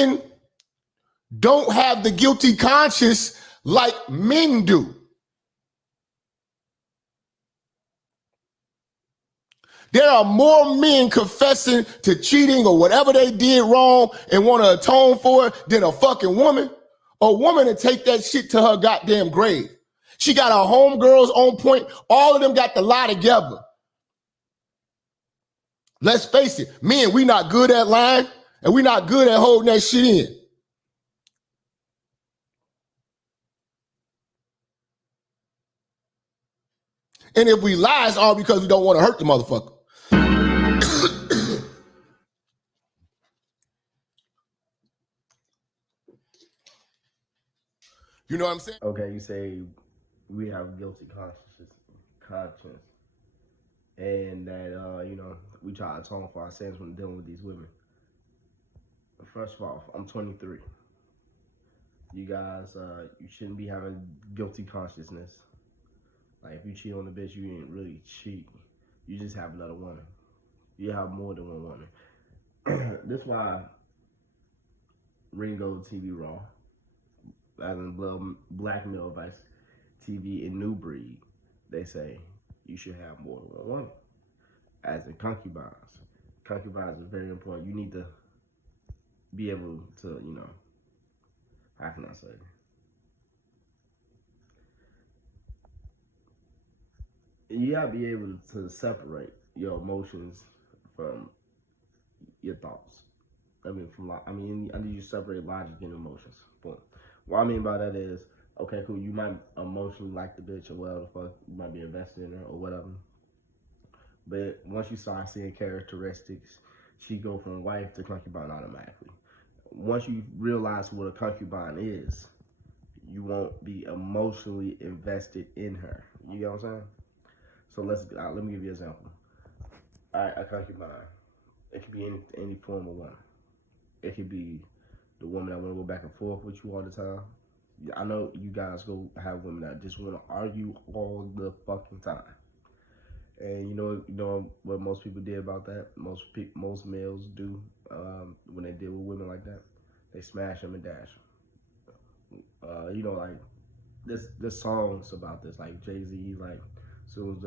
women don't have the guilty conscience like men do. There are more men confessing to cheating or whatever they did wrong and want to atone for it than a fucking woman. A woman to take that shit to her goddamn grave. She got her homegirls on point. All of them got the lie together. Let's face it, men, we not good at lying and we not good at holding that shit in. And if we lie, it's all because we don't want to hurt the motherfucker. You know what I'm saying? Okay, you say we have guilty conscience, and that you know, we try to atone for our sins when dealing with these women. First of all, I'm 23. You guys, you shouldn't be having guilty consciousness. Like, if you cheat on a bitch, you didn't really cheat. You just have another woman. You have more than one woman. That's why Ringo TV Raw, as in Black Male Advice TV in New Breed, they say you should have more than one woman. As in concubines. Concubines is very important. You need to be able to, you know, how can I say? You gotta be able to separate your emotions from your thoughts. I need you to separate logic and emotions. Boom. What I mean by that is, okay, cool, you might emotionally like the bitch or whatever the fuck, you might be invested in her or whatever. But once you start seeing characteristics, she go from wife to concubine automatically. Once you realize what a concubine is, you won't be emotionally invested in her. You get what I'm saying? So let me give you an example. All right, a concubine. It could be any form of woman. It could be the woman that want to go back and forth with you all the time. I know you guys go have women that just want to argue all the fucking time. And you know what most people did about that? Most males do when they deal with women like that. They smash them and dash them. You know, like this songs about this. Like Jay-Z, like as soon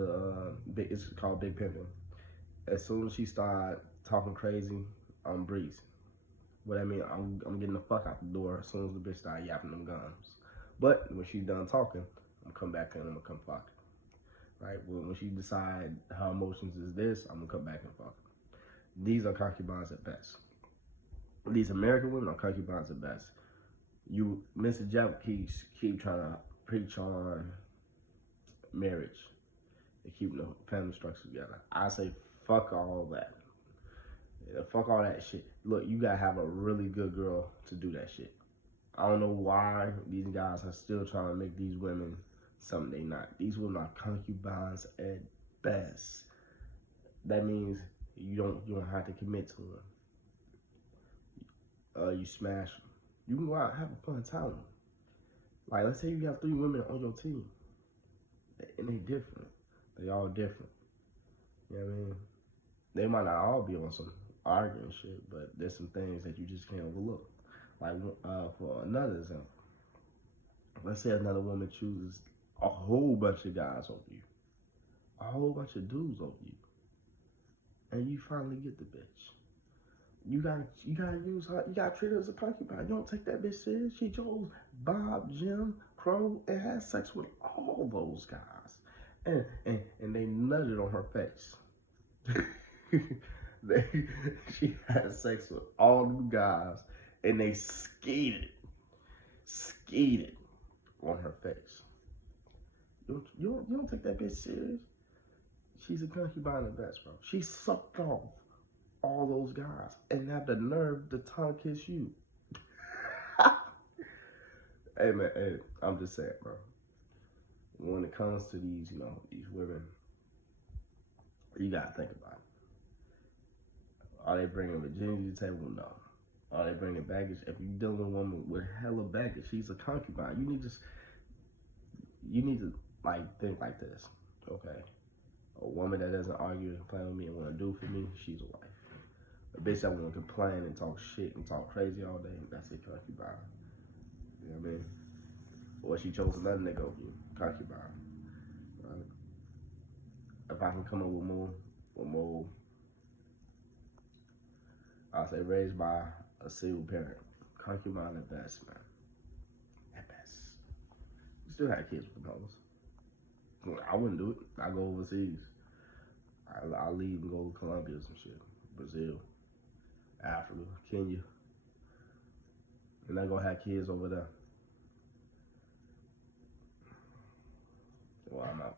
as it's called Big Pimpin'. As soon as she started talking crazy, I'm breezing. What I mean, I'm getting the fuck out the door as soon as the bitch started yapping them gums. But when she's done talking, I'm gonna come back in and I'm gonna come fuck her. Right? When she decide her emotions is this, I'm gonna come back and fuck her. These are concubines at best. These American women are concubines at best. You, Mr. Jeff keep trying to preach on marriage and keeping the family structure together. I say fuck all that. Fuck all that shit. Look, you gotta have a really good girl to do that shit. I don't know why these guys are still trying to make these women something they not. These women are concubines at best. That means you don't have to commit to them. You smash them. You can go out and have a fun time. Like, let's say you have 3 women on your team, and they different. They all different. You know what I mean? They might not all be on some arguing shit, but there's some things that you just can't overlook. Like, for another example, let's say another woman chooses a whole bunch of guys over you, a whole bunch of dudes over you, and you finally get the bitch. You gotta use her. You gotta treat her as a concubine. You don't take that bitch serious. She chose Bob, Jim, Crow, and had sex with all those guys, and they nutted on her face. She had sex with all them guys, and they skeeted on her face. You don't take that bitch serious. She's a concubine at best, bro. She sucked off all those guys and had the nerve to tongue kiss you. Hey man, hey, I'm just saying, bro. When it comes to these, these women, you gotta think about it. Are they bringing virginity to the table? No. Are they bringing baggage? If you're dealing with a woman with hella baggage, she's a concubine. You need to like think like this. Okay, a woman that doesn't argue and complain with me and want to do for me, she's a wife. A bitch that want to complain and talk shit and talk crazy all day, that's a concubine. You know what I mean? Or she chose another nigga over you, concubine. Right? If I can come up with more, I'll say raised by a single parent. Concubine at best, man. At best. You still have kids with the hoes. I wouldn't do it. I go overseas. I'll leave and go to Colombia or some shit. Brazil, Africa, Kenya. And I go have kids over there. Well, I'm out.